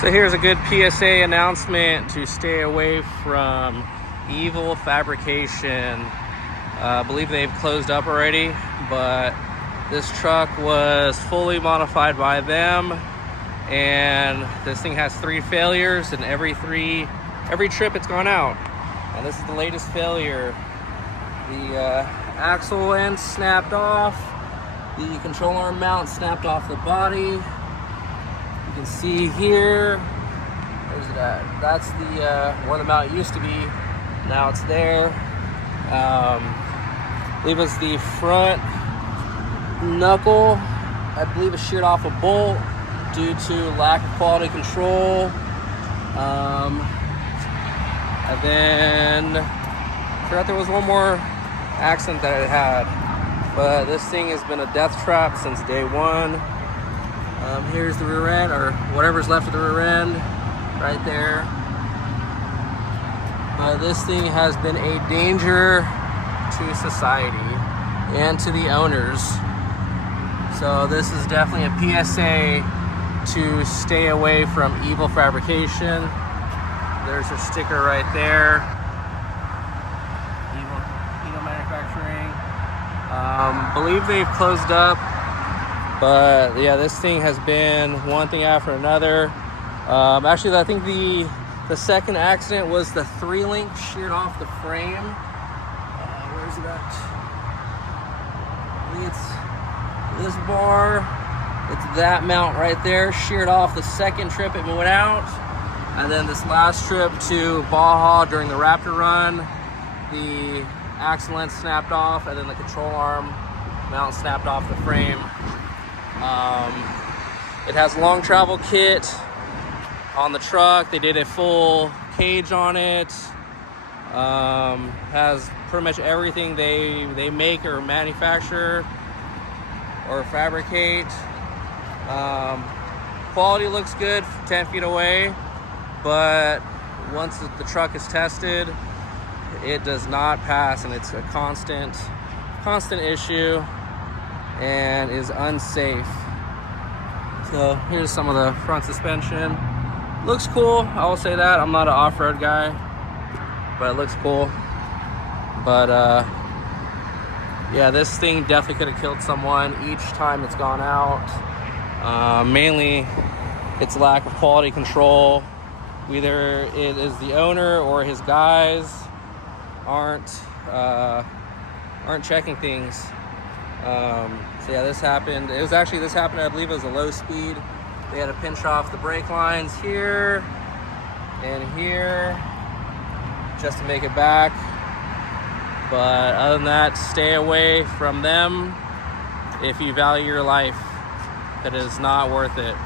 So here's a good PSA announcement to stay away from Evil Fabrication. I believe they've closed up already, but this truck was fully modified by them, and this thing has 3 failures, and every trip it's gone out. And this is the latest failure. The axle end snapped off, the control arm mount snapped off the body. You can see here, where's it at? That's the where the mount used to be. Now it's there. I believe it's the front knuckle. I believe it's sheared off a bolt due to lack of quality control. And then I forgot there was one more accident that it had. But this thing has been a death trap since day one. Here's the rear end, or whatever's left of the rear end, right there. But this thing has been a danger to society and to the owners. So this is definitely a PSA to stay away from Evil Fabrication. There's a sticker right there. Evil Manufacturing. Believe they've closed up. But yeah, this thing has been one thing after another. Actually, I think the second accident was the 3-link sheared off the frame. Where's it at? I think it's this bar. It's that mount right there, sheared off the second trip it went out. And then this last trip to Baja during the Raptor run, the axle end snapped off, and then the control arm mount snapped off the frame. It has long travel kit on the truck. They did a full cage on it. Has pretty much everything they make or manufacture or fabricate. Quality looks good 10 feet away, but once the truck is tested, it does not pass, and it's a constant issue and is unsafe. So here's some of the front suspension. Looks cool, I will say that. I'm not an off-road guy, but it looks cool. But yeah, this thing definitely could have killed someone each time it's gone out. Mainly its lack of quality control. Either it is the owner or his guys aren't checking things. So yeah, this happened. This happened, I believe it was a low speed. They had to pinch off the brake lines here and here just to make it back. But other than that, stay away from them if you value your life. It is not worth it.